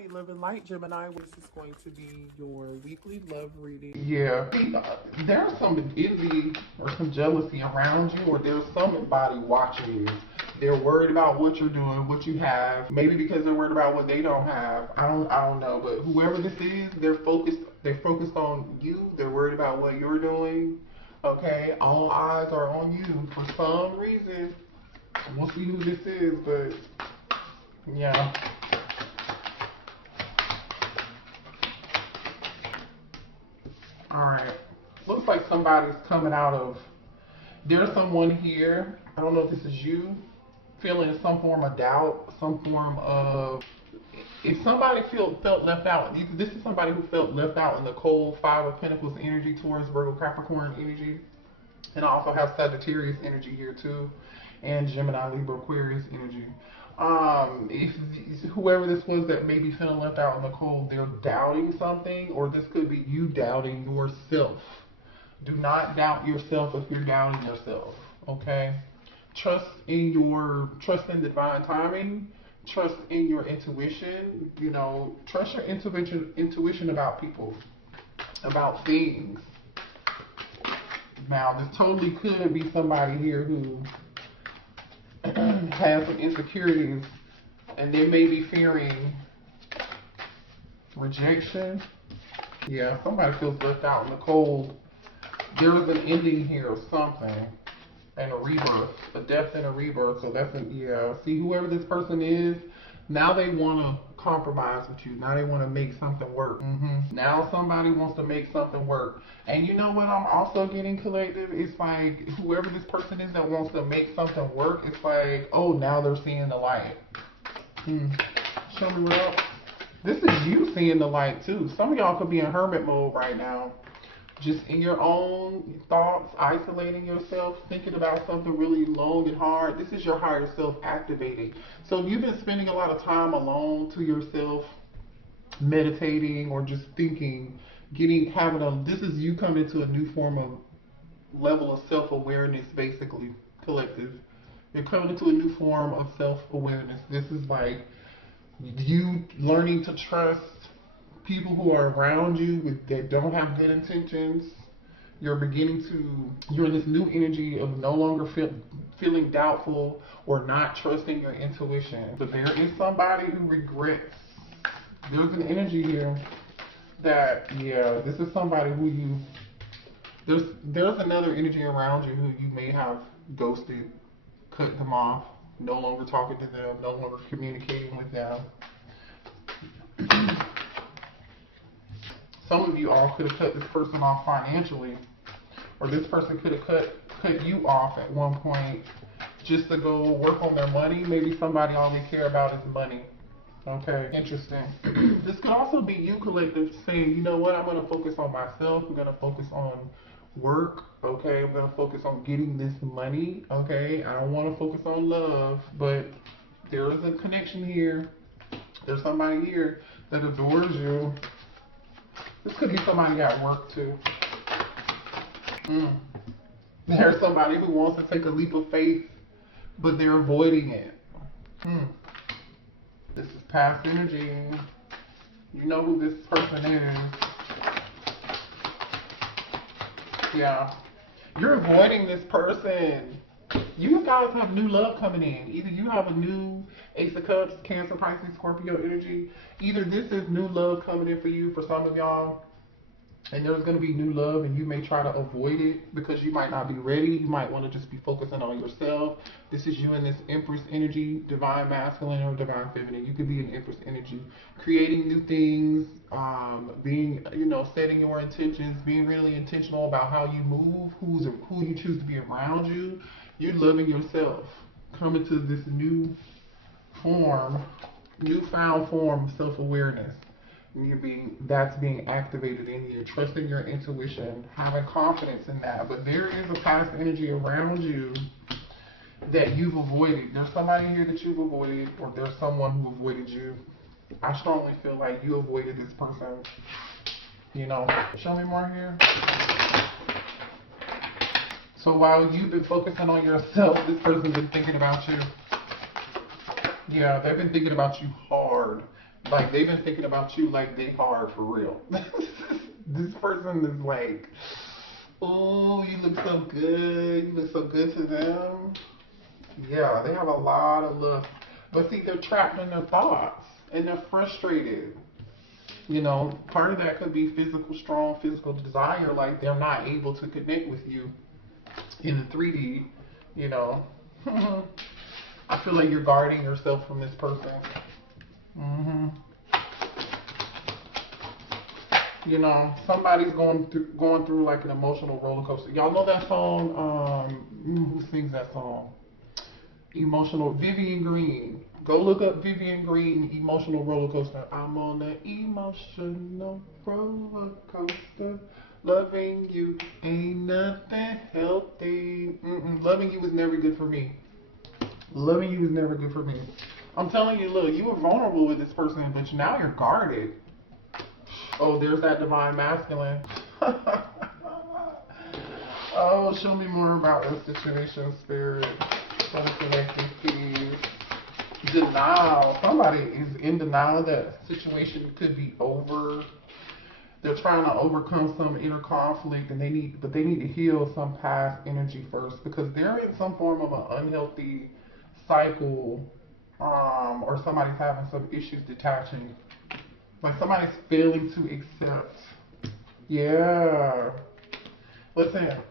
right, Love and Light Gemini, this is going to be your weekly love reading. Yeah, there's some envy or some jealousy around you, or there's somebody watching you. They're worried about what you're doing, what you have. Maybe because they're worried about what they don't have. I don't know. But whoever this is, they're focused on you. They're worried about what you're doing. Okay, all eyes are on you for some reason. We'll see who this is, but yeah. Alright. Looks like somebody's coming out of. There's someone here. I don't know if this is you. Feeling some form of doubt, some form of. If somebody felt left out, this is somebody who felt left out in the cold Five of Pentacles energy towards Virgo Capricorn energy. And I also have Sagittarius energy here too. And Gemini, Libra, Aquarius energy. If whoever this was that may be feeling left out in the cold, they're doubting something, or this could be you doubting yourself. Do not doubt yourself if you're doubting yourself, okay? Trust in divine timing. Trust in your intuition. You know, trust your intuition about people, about things. Now, this totally could be somebody here who has some insecurities, and they may be fearing rejection. Yeah, somebody feels left out in the cold. There is an ending here of something, and a rebirth, a death and a rebirth. So that's see, whoever this person is, now they want to compromise with you. Now they want to make something work. Now somebody wants to make something work. And you know what I'm also getting, collective? It's like whoever this person is that wants to make something work, it's like, oh, now they're seeing the light. Show me what else. This is you seeing the light too. Some of y'all could be in hermit mode right now. Just in your own thoughts, isolating yourself, thinking about something really long and hard. This is your higher self activating. So if you've been spending a lot of time alone to yourself, meditating or just thinking, this is you coming to a new form of level of self-awareness, basically, collective. You're coming into a new form of self-awareness. This is like you learning to trust people who are around you that don't have good intentions. You're in this new energy of no longer feeling doubtful or not trusting your intuition. But there is somebody who regrets. There's an energy here that, this is somebody who there's another energy around you who you may have ghosted, cut them off, no longer talking to them, no longer communicating with them. Some of you all could have cut this person off financially, or this person could have cut you off at one point just to go work on their money. Maybe somebody all they care about is money. Okay, interesting. This could also be you, collective, saying, you know what, I'm going to focus on myself. I'm going to focus on work. Okay, I'm going to focus on getting this money. Okay, I don't want to focus on love, but there is a connection here. There's somebody here that adores you. This could be somebody at work too. There's somebody who wants to take a leap of faith, but they're avoiding it. This is past energy. You know who this person is. Yeah. You're avoiding this person. You guys have new love coming in. Either you have a new Ace of Cups, Cancer, Pisces, Scorpio energy. Either this is new love coming in for you, for some of y'all, and there's going to be new love, and you may try to avoid it because you might not be ready. You might want to just be focusing on yourself. This is you in this Empress energy, divine masculine or divine feminine. You could be an Empress energy, creating new things, being, setting your intentions, being really intentional about how you move, who you choose to be around you. You're loving yourself, coming to this newfound form of self-awareness. That's being activated in you, trusting your intuition, having confidence in that. But there is a past energy around you that you've avoided. There's somebody here that you've avoided, or there's someone who avoided you. I strongly feel like you avoided this person. Show me more here. So while you've been focusing on yourself, this person's been thinking about you. Yeah, they've been thinking about you hard. Like, they've been thinking about you like they hard for real. This person is like, oh, you look so good. You look so good to them. Yeah, they have a lot of love. But see, they're trapped in their thoughts and they're frustrated. You know, part of that could be strong physical desire. Like, they're not able to connect with you in the 3D, you know. I feel like you're guarding yourself from this person. You know, somebody's going through like an emotional roller coaster. Y'all know that song? Who sings that song? Emotional, Vivian Green. Go look up Vivian Green, emotional roller coaster. I'm on an emotional roller coaster. Loving you ain't nothing healthy. Loving you was never good for me. Loving you was never good for me. I'm telling you, look, you were vulnerable with this person, but now you're guarded. Oh, there's that divine masculine. Oh, show me more about this situation, spirit. Connecting, please. Denial. Somebody is in denial that situation could be over. They're trying to overcome some inner conflict, and they need to heal some past energy first, because they're in some form of an unhealthy cycle, or somebody's having some issues detaching. Like, somebody's failing to accept. Yeah. Listen.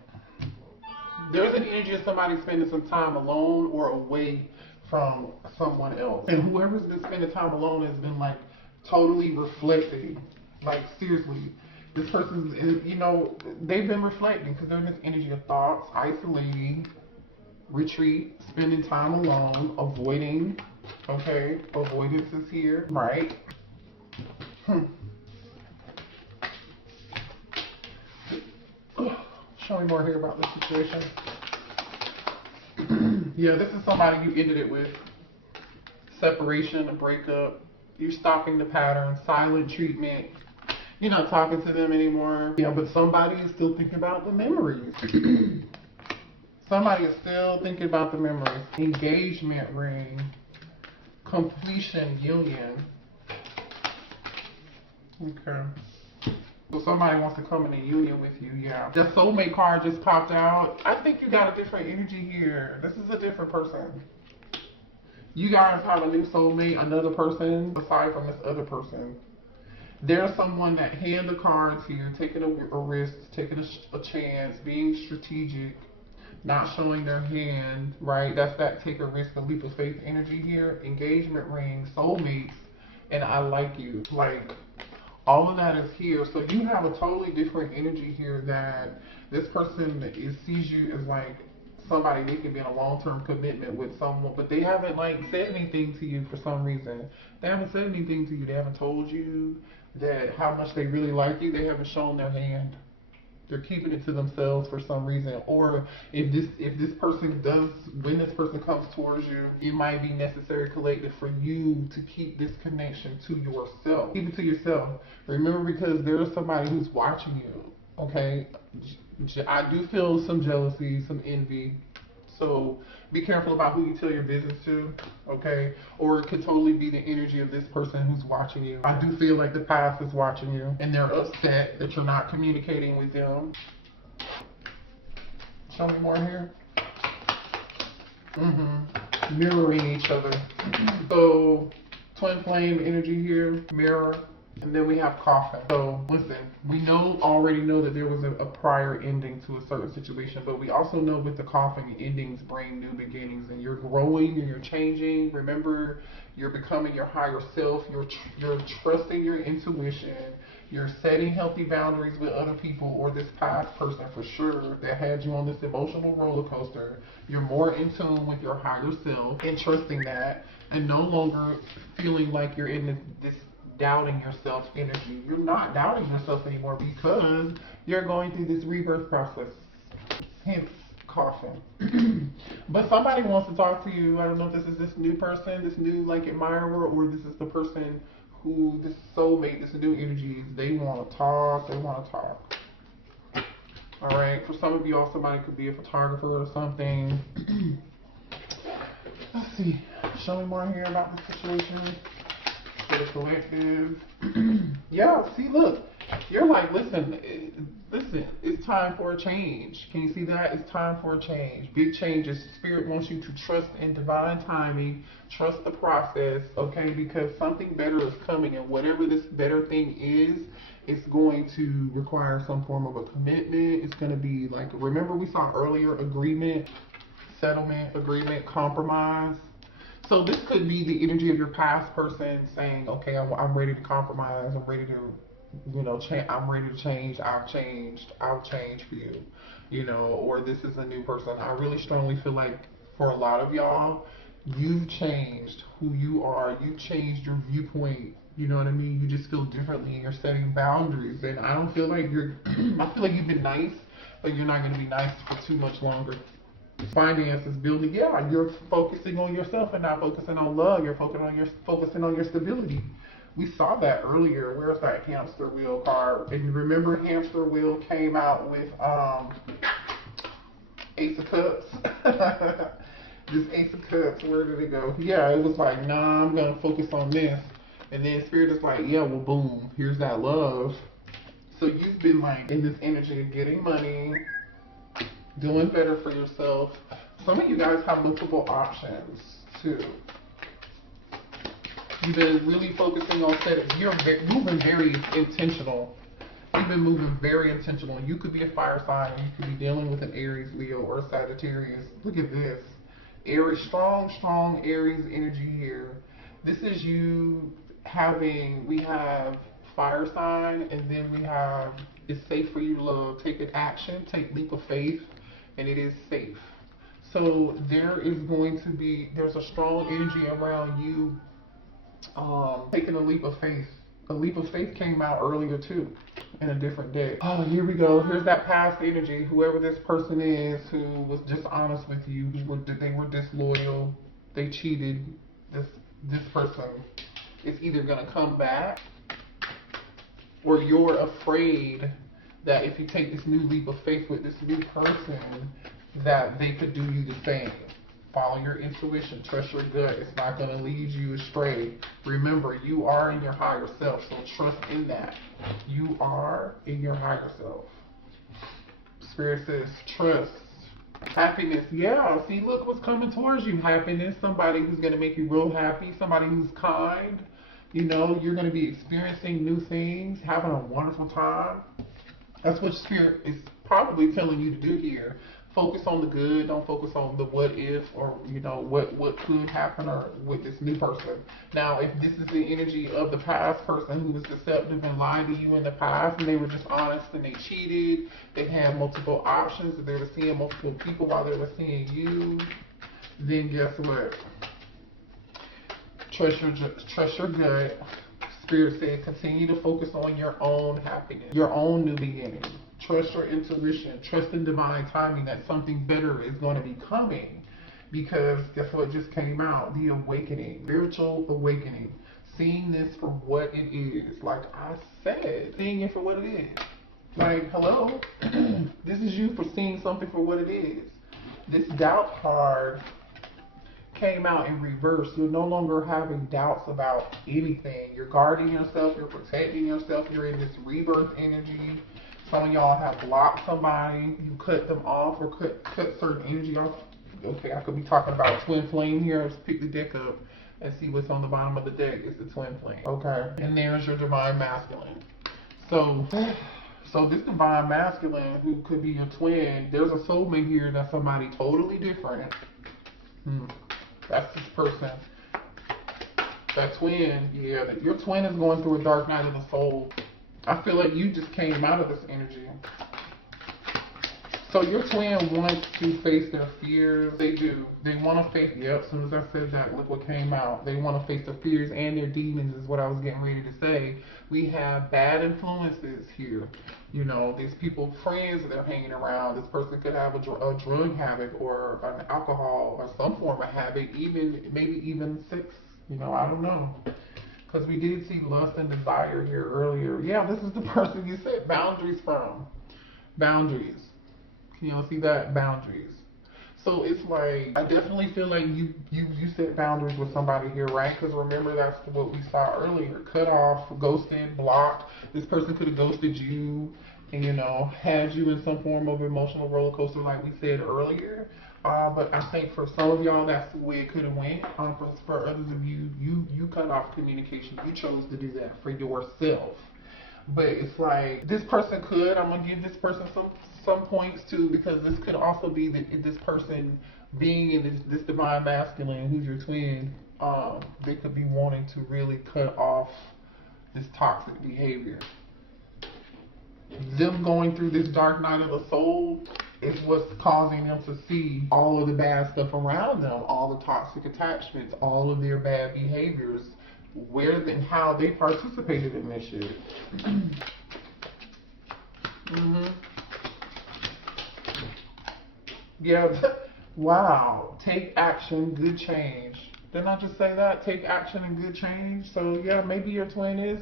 There's an energy of somebody spending some time alone or away from someone else. And whoever's been spending time alone has been like totally reflecting. Like, seriously, this person's, you know, they've been reflecting because they're in this energy of thoughts, isolating, retreat, spending time alone, avoiding. Okay, avoidance is here, right? Show me more here about this situation. Yeah, this is somebody you ended it with. Separation, a breakup. You're stopping the pattern, silent treatment. You're not talking to them anymore. Yeah, but somebody is still thinking about the memories. Somebody is still thinking about the memories. Engagement ring. Completion, union. Okay. So somebody wants to come in a union with you, yeah. The soulmate card just popped out. I think you got a different energy here. This is a different person. You guys have a new soulmate, another person, aside from this other person. There's someone that hand the cards here, taking a risk, taking a chance, being strategic, not showing their hand, right? That's that take a risk, a leap of faith energy here. Engagement ring, soulmates, and I like you. Like, all of that is here. So you have a totally different energy here, that this person sees you as like somebody they can be in a long-term commitment with someone, but they haven't like said anything to you for some reason. They haven't said anything to you. They haven't told you that how much they really like you. They haven't shown their hand. They're keeping it to themselves for some reason. Or if this person does, when this person comes towards you, it might be necessary collective for you to keep this connection to yourself. Keep it to yourself. Remember, because there's somebody who's watching you. Okay, I do feel some jealousy, some envy. So be careful about who you tell your business to, okay? Or it could totally be the energy of this person who's watching you. I do feel like the past is watching you, and they're upset that you're not communicating with them. Show me more here. Mirroring each other. So twin flame energy here, mirror. And then we have coffin. So listen, we already know that there was a prior ending to a certain situation, but we also know with the coffin, endings bring new beginnings, and you're growing and you're changing. Remember, you're becoming your higher self. You're trusting your intuition. You're setting healthy boundaries with other people or this past person for sure that had you on this emotional roller coaster. You're more in tune with your higher self and trusting that, and no longer feeling like you're in this doubting yourself energy. You're not doubting yourself anymore because you're going through this rebirth process. Hence, coffin. But somebody wants to talk to you. I don't know if this is this new person, this new like admirer, or this is the person who, this soulmate, this new energy, they want to talk. They want to talk. All right. For some of y'all, somebody could be a photographer or something. Let's see. Show me more here about the situation. for the collective. Yeah, see, look. You're like, listen, it's time for a change. Can you see that? It's time for a change. Big changes. Spirit wants you to trust in divine timing. Trust the process, okay? Because something better is coming, and whatever this better thing is, it's going to require some form of a commitment. It's going to be like, remember we saw earlier, agreement, settlement, agreement, compromise. So this could be the energy of your past person saying, okay, I'm ready to compromise. I'm ready to, I'm ready to change. I've changed for you, or this is a new person. I really strongly feel like for a lot of y'all, you've changed who you are. You've changed your viewpoint. You know what I mean? You just feel differently and you're setting boundaries. And I don't feel like I feel like you've been nice, but you're not going to be nice for too much longer. Finances, building, yeah, you're focusing on yourself and not focusing on love. You're focusing on your stability. We saw that earlier. Where's that hamster wheel card? And remember, hamster wheel came out with Ace of Cups. This Ace of Cups, where did it go? Yeah, it was like, nah, I'm gonna focus on this. And then Spirit is like, yeah, well, boom, here's that love. So you've been like in this energy of getting money, doing better for yourself. Some of you guys have multiple options too. You've been really focusing on you're moving very intentional. You've been moving very intentional. You could be a fire sign. You could be dealing with an Aries, Leo, or Sagittarius. Look at this. Aries, strong Aries energy here. This is you we have fire sign, and then we have it's safe for you to love. Take an action, take leap of faith, and it is safe. So there's a strong energy around you taking a leap of faith. A leap of faith came out earlier too, in a different day. Oh, here we go. Here's that past energy. Whoever this person is who was dishonest with you, they were disloyal, they cheated. This person is either gonna come back, or you're afraid that if you take this new leap of faith with this new person, that they could do you the same. Follow your intuition, trust your gut. It's not going to lead you astray. Remember, you are in your higher self, so trust in that. You are in your higher self. Spirit says, trust. Happiness, yeah. See, look what's coming towards you. Happiness, somebody who's going to make you real happy, somebody who's kind. You're going to be experiencing new things, having a wonderful time. That's what Spirit is probably telling you to do here. Focus on the good. Don't focus on the what if, or what could happen, or with this new person. Now, if this is the energy of the past person who was deceptive and lied to you in the past, and they were dishonest and they cheated, they had multiple options, they were seeing multiple people while they were seeing you, then guess what? Trust your gut. Spirit said, continue to focus on your own happiness, your own new beginning. Trust your intuition. Trust in divine timing that something better is going to be coming. Because guess what just came out? The awakening. Spiritual awakening. Seeing this for what it is. Like I said, seeing it for what it is. Like, hello? This is you for seeing something for what it is. This doubt card came out in reverse. You're no longer having doubts about anything. You're guarding yourself. You're protecting yourself. You're in this rebirth energy. Some of y'all have blocked somebody. You cut them off, or cut certain energy off. Okay, I could be talking about twin flame here. Let's pick the deck up and see what's on the bottom of the deck. It's the twin flame. Okay, and there's your divine masculine. So this divine masculine, who could be your twin, there's a soulmate here. That's somebody totally different. That's this person. That twin, yeah, your twin is going through a dark night of the soul. I feel like you just came out of this energy. So your twin wants to face their fears. They do. They want to face, yep, as soon as I said that, look what came out. They want to face their fears and their demons is what I was getting ready to say. We have bad influences here. These people, friends that they're hanging around. This person could have a drug habit, or an alcohol, or some form of habit, maybe even sex. I don't know. Because we did see lust and desire here earlier. Yeah, this is the person you set boundaries from. Boundaries. Can y'all see that? Boundaries. So it's like, I definitely feel like you set boundaries with somebody here, right? Because remember, that's what we saw earlier. Cut off, ghosted, blocked. This person could have ghosted you and, had you in some form of emotional roller coaster like we said earlier. But I think for some of y'all, that's the way it could have went. For others of you, you cut off communication. You chose to do that for yourself. But it's like, this person could, I'm gonna give this person some points too, because this could also be that this person being in this divine masculine who's your twin, they could be wanting to really cut off this toxic behavior. Them going through this dark night of the soul is what's causing them to see all of the bad stuff around them, all the toxic attachments, all of their bad behaviors, where and how they participated in this shit. Yeah. Wow. Take action, good change. Didn't I just say that? Take action and good change. So yeah, maybe your twin is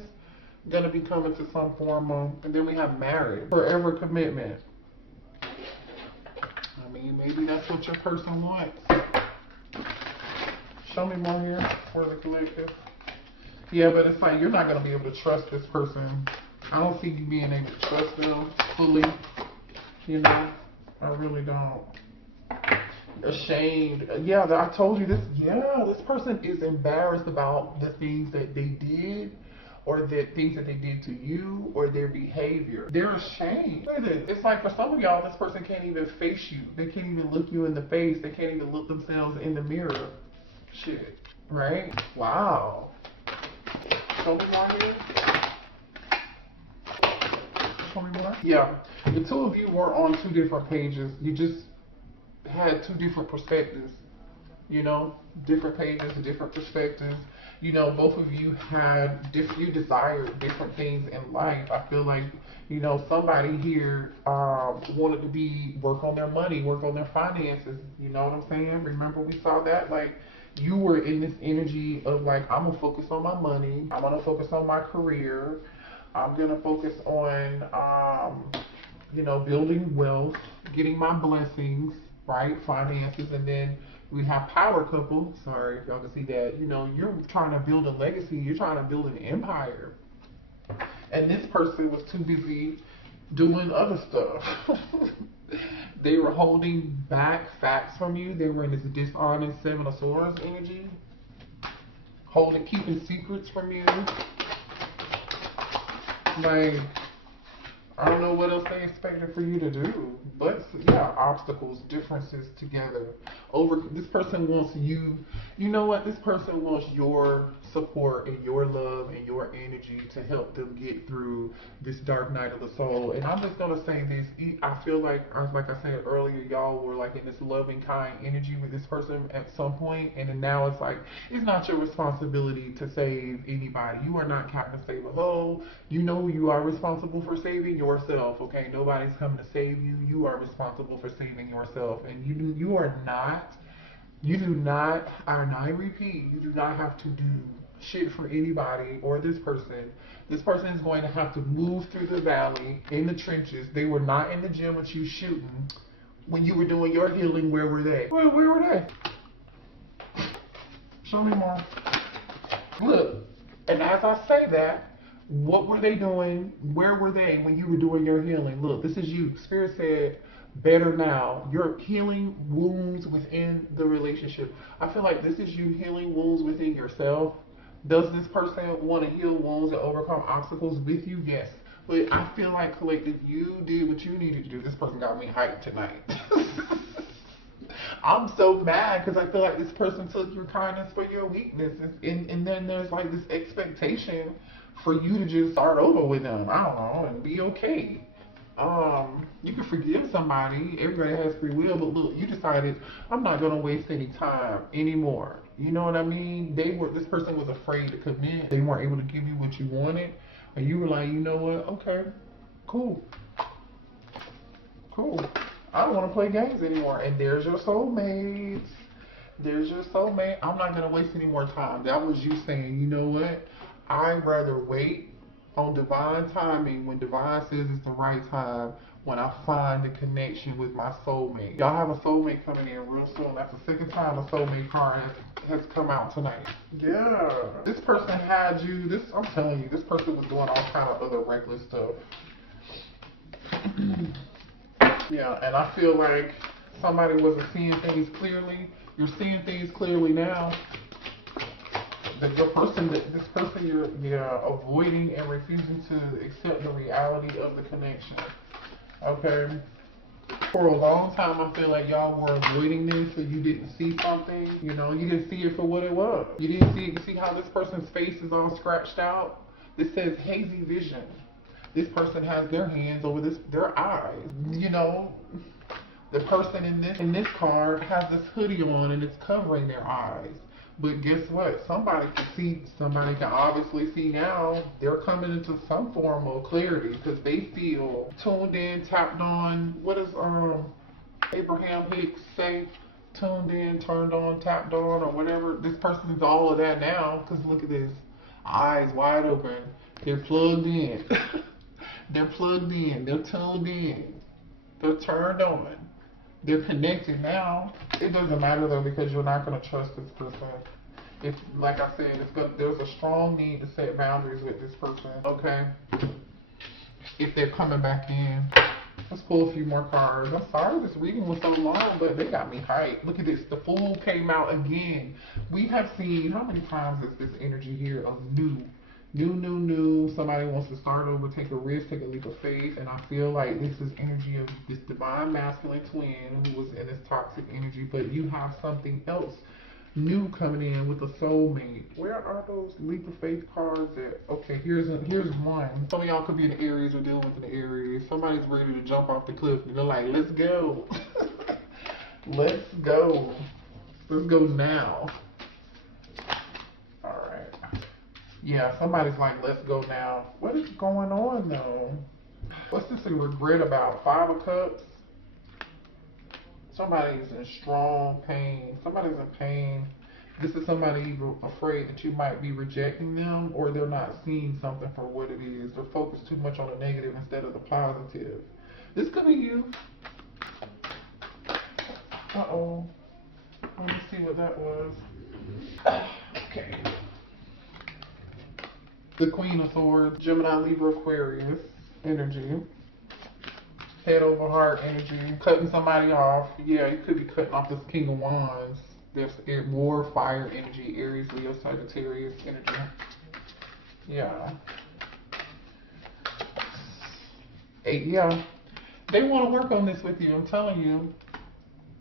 gonna be coming to some form of, and then we have marriage, forever commitment. I mean, maybe that's what your person wants. Show me more here for the collective. Yeah, but it's like, you're not going to be able to trust this person. I don't see you being able to trust them fully. I really don't. Ashamed. Yeah, I told you this. Yeah, this person is embarrassed about the things that they did, or the things that they did to you, or their behavior. They're ashamed. It's like, for some of y'all, this person can't even face you. They can't even look you in the face. They can't even look themselves in the mirror. Shit. Right? Wow. Show me more here. Show me more. Yeah. The two of you were on two different pages. You just had two different perspectives. Different pages, different perspectives. Both of you you desired different things in life. I feel like, somebody here wanted to work on their money, work on their finances. You know what I'm saying? Remember we saw that? Like, you were in this energy of like, I'm gonna focus on my money. I'm gonna focus on my career. I'm gonna focus on, building wealth, getting my blessings, right? Finances. And then we have power couple. Sorry if y'all can see that. You're trying to build a legacy. You're trying to build an empire. And this person was too busy doing other stuff. They were holding back facts from you. They were in this dishonest Seven of Swords energy. Keeping secrets from you. Like, I don't know what else they expected for you to do. But yeah, obstacles, differences together. This person wants you. You know what? This person wants your support and your love and your energy to help them get through this dark night of the soul. And I'm just gonna say this. I feel like I said earlier, y'all were like in this loving, kind energy with this person at some point, and then now it's like, it's not your responsibility to save anybody. You are not Captain Save a Ho. You know you are responsible for saving yourself. Okay, nobody's coming to save you. You are responsible for saving yourself, and you are not. You do not, and I repeat, you do not have to do shit for anybody or this person. This person is going to have to move through the valley, in the trenches. They were not in the gym with you shooting. When you were doing your healing, where were they? Where were they? Show me more. Look, and as I say that, what were they doing? Where were they when you were doing your healing? Look, this is you. Spirit said, better now. You're healing wounds within the relationship. I feel like this is you healing wounds within yourself. Does this person want to heal wounds and overcome obstacles with you? Yes. But I feel like, collective, you did what you needed to do. This person got me hyped tonight. I'm so mad because I feel like this person took your kindness for your weakness. And then there's like this expectation for you to just start over with them. I don't know, and be okay. You can forgive somebody. Everybody has free will, but look, you decided, I'm not gonna waste any time anymore. You know what I mean? This person was afraid to commit. They weren't able to give you what you wanted, and you were like, you know what? Okay, cool. I don't want to play games anymore. And there's your soulmates. There's your soulmate. I'm not gonna waste any more time. That was you saying, you know what? I'd rather wait on divine timing, when divine says it's the right time, when I find the connection with my soulmate. Y'all have a soulmate coming in real soon. That's the second time a soulmate card has come out tonight. Yeah. This person had you, I'm telling you, this person was doing all kind of other reckless stuff. Yeah, and I feel like somebody wasn't seeing things clearly. You're seeing things clearly now. That this person you're avoiding and refusing to accept the reality of the connection. Okay? For a long time, I feel like y'all were avoiding this, so you didn't see something. You know, you didn't see it for what it was. You didn't see it. You see how this person's face is all scratched out? This says hazy vision. This person has their hands over their eyes. You know, the person in this card has this hoodie on and it's covering their eyes. But guess what? Somebody can obviously see now. They're coming into some form of clarity because they feel tuned in, tapped on. What does Abraham Hicks say? Tuned in, turned on, tapped on, or whatever. This person's all of that now because look at this. Eyes wide open. They're plugged in. They're plugged in. They're tuned in. They're turned on. They're connected now. It doesn't matter though because you're not going to trust this person. It's like I said, there's a strong need to set boundaries with this person. Okay. If they're coming back in. Let's pull a few more cards. I'm sorry this reading was so long, but they got me hyped. Look at this. The Fool came out again. We have seen, how many times is this energy here of new? Somebody wants to start over, take a risk, take a leap of faith, and I feel like this is energy of this divine masculine twin who was in this toxic energy, but you have something else new coming in with a soulmate. Where are those leap of faith cards at? Okay, here's one. Some of y'all could be in the Aries or dealing with an Aries. Somebody's ready to jump off the cliff and they're like, let's go. Let's go. Let's go now. Yeah, somebody's like, let's go now. What is going on though? What's this in regret about? 5 of Cups? Somebody's in strong pain. Somebody's in pain. This is somebody afraid that you might be rejecting them or they're not seeing something for what it is. They're focused too much on the negative instead of the positive. This could be you. Uh-oh. Let me see what that was. Okay. The Queen of Swords, Gemini, Libra, Aquarius energy. Head over heart energy. Cutting somebody off. Yeah, you could be cutting off this King of Wands. There's war, fire energy, Aries, Leo, Sagittarius energy. Yeah. Yeah. They want to work on this with you, I'm telling you.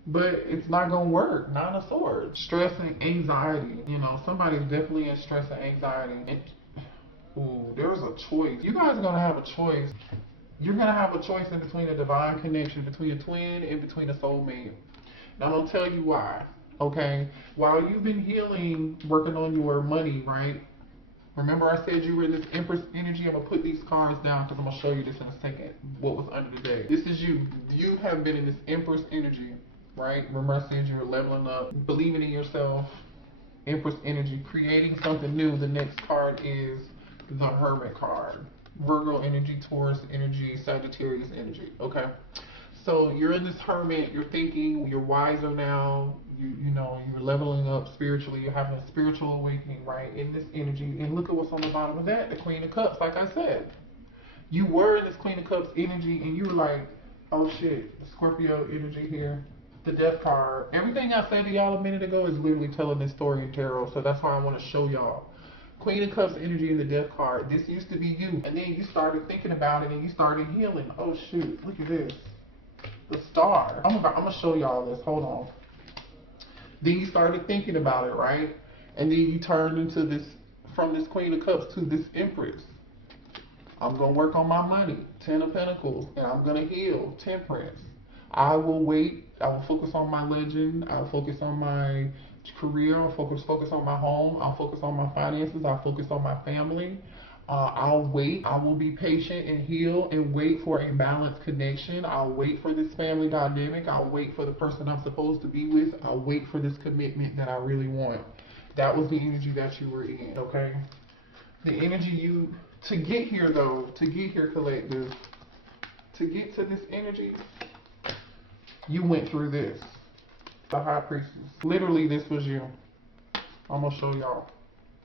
But it's not going to work. Nine of Swords. Stress and anxiety. You know, somebody's definitely in stress and anxiety. Ooh, there's a choice. You guys are going to have a choice. You're going to have a choice in between a divine connection, between a twin and between a soulmate. Now, I'm going to tell you why, okay? While you've been healing, working on your money, right? Remember I said you were in this Empress energy? I'm going to put these cards down because I'm going to show you this in a second, what was under the deck. This is you. You have been in this Empress energy, right? Remember I said you were leveling up, believing in yourself, Empress energy, creating something new. The next card is the Hermit card. Virgo energy, Taurus energy, Sagittarius energy. Okay, so you're in this Hermit. You're thinking. You're wiser now. You know you're leveling up spiritually. You're having a spiritual awakening, right? In this energy. And look at what's on the bottom of that. The Queen of Cups. Like I said, you were in this Queen of Cups energy, and you were like, oh shit, the Scorpio energy here. The Death card. Everything I said to y'all a minute ago is literally telling this story in tarot. So that's why I want to show y'all. Queen of Cups energy in the Death card. This used to be you. And then you started thinking about it and you started healing. Oh shoot, look at this. The Star. I'm gonna show y'all this. Hold on. Then you started thinking about it, right? And then you turned into this, from this Queen of Cups to this Empress. I'm gonna work on my money. 10 of Pentacles. And I'm gonna heal. Temperance. I will wait. I will focus on my legend. I'll focus on my career. I'll focus on my home. I'll focus on my finances. I'll focus on my family. I'll wait. I will be patient and heal and wait for a balanced connection. I'll wait for this family dynamic. I'll wait for the person I'm supposed to be with. I'll wait for this commitment that I really want. That was the energy that you were in, okay? The energy you To get here though, collective, to get to this energy, you went through this. The High Priestess. Literally, this was you. I'm gonna show y'all.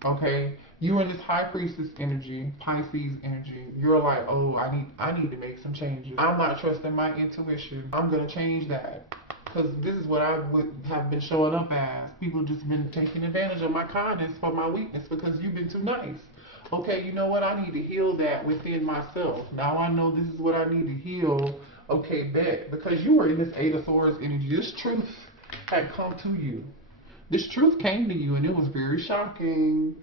Okay, you in this High Priestess energy, Pisces energy. You're like, oh, I need to make some changes. I'm not trusting my intuition. I'm gonna change that. Because this is what I would have been showing up as. People just been taking advantage of my kindness for my weakness because you've been too nice. Okay, you know what? I need to heal that within myself. Now I know this is what I need to heal. Okay, bet. Because you were in this Eight of Swords energy. This truth had come to you. This truth came to you and it was very shocking.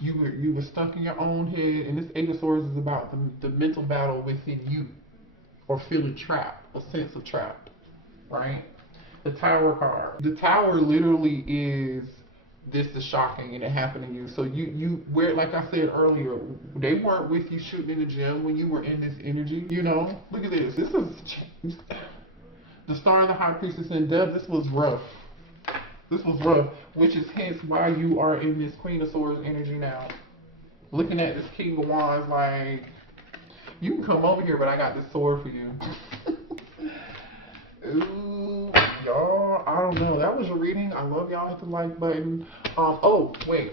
You were stuck in your own head. And this Eight of Swords is about the mental battle within you. Or feeling trapped. A sense of trap. Right? The Tower card. The Tower literally is, this is shocking and it happened to you. So you where, like I said earlier, they weren't with you shooting in the gym when you were in this energy. You know, look at this. This is the Star of the High Priestess in Dove. This was rough. This was rough, which is hence why you are in this Queen of Swords energy now. Looking at this King of Wands, like, you can come over here, but I got this sword for you. Ooh, y'all, I don't know. That was a reading. I love y'all. Hit the like button. Oh, wait.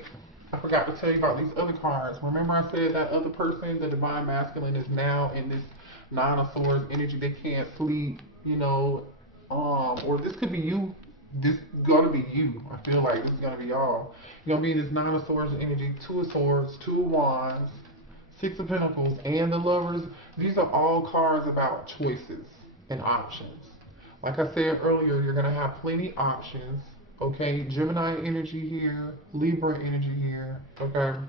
I forgot to tell you about these other cards. Remember I said that other person, the Divine Masculine, is now in this Nine of Swords energy. They can't sleep, you know. Or this could be you. This is gonna be you. I feel like this is gonna be y'all. You're gonna be in this Nine of Swords energy, Two of Swords, Two of Wands, Six of Pentacles, and the Lovers. These are all cards about choices and options. Like I said earlier, you're gonna have plenty options. Okay, Gemini energy here, Libra energy here. Okay,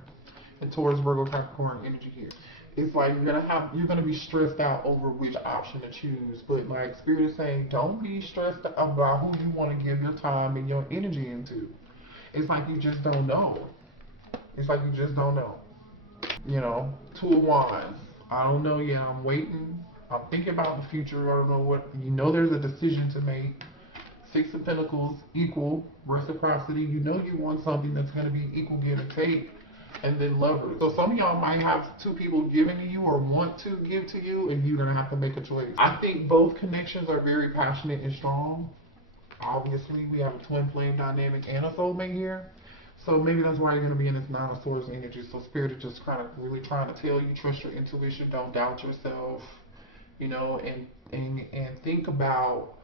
and Taurus, Virgo, Capricorn energy here. It's like you're gonna be stressed out over which option to choose. But like Spirit is saying, don't be stressed about who you want to give your time and your energy into. It's like you just don't know. It's like you just don't know. You know, Two of Wands. I don't know yet. I'm waiting. I'm thinking about the future. I don't know what. You know, there's a decision to make. Six of Pentacles, equal reciprocity. You know you want something that's going to be equal give and take. And then Lovers. So some of y'all might have two people giving to you or want to give to you, and you're going to have to make a choice. I think both connections are very passionate and strong. Obviously, we have a twin flame dynamic and a soulmate here. So maybe that's why you're going to be in this Nine of Swords energy. So Spirit is just kind of really trying to tell you, trust your intuition, don't doubt yourself, you know, and think about,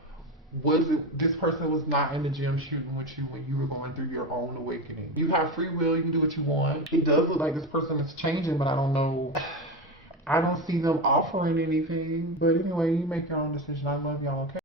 was it this person was not in the gym shooting with you when you were going through your own awakening? You have free will, you can do what you want. It does look like this person is changing, but I don't know. I don't see them offering anything. But anyway, you make your own decision. I love y'all, okay?